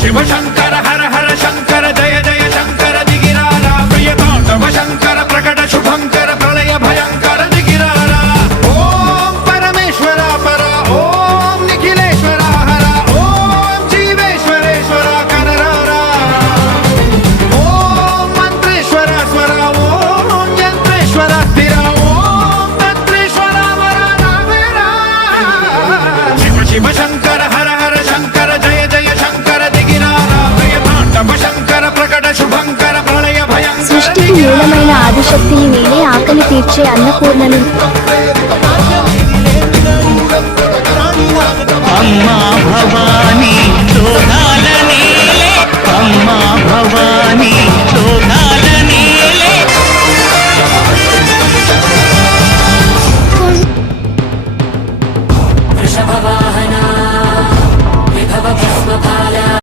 శివ శంకర హర హర శంకర జయ జయ శంకర దిగిరారా ప్రియతాండవ శంకర ప్రకట శుభంకర ప్రళయ భయంకర దిగిరారా ఓం పరమేశ్వర పర ఓం నిఖిలేశ్వర హర ఓం జీవేశ్వరేశ్వర కనరారా ఓం మంత్రేశ్వర స్వర ఓం యంత్రేశ్వర స్థిర ఓం తంత్రేశ్వర వర నావేరా శివ శివ శంకర హర హర శంకర జయ జయ శంకర దిగిరారా ప్రియతాండవ శంకర ప్రకట శుభంకర ప్రళయ భయంకర సృష్టికి మూలమైన ఆదిశక్తిని నేనే ఆకలి తీర్చే అన్నపూర్ణను అమ్మా భవానీ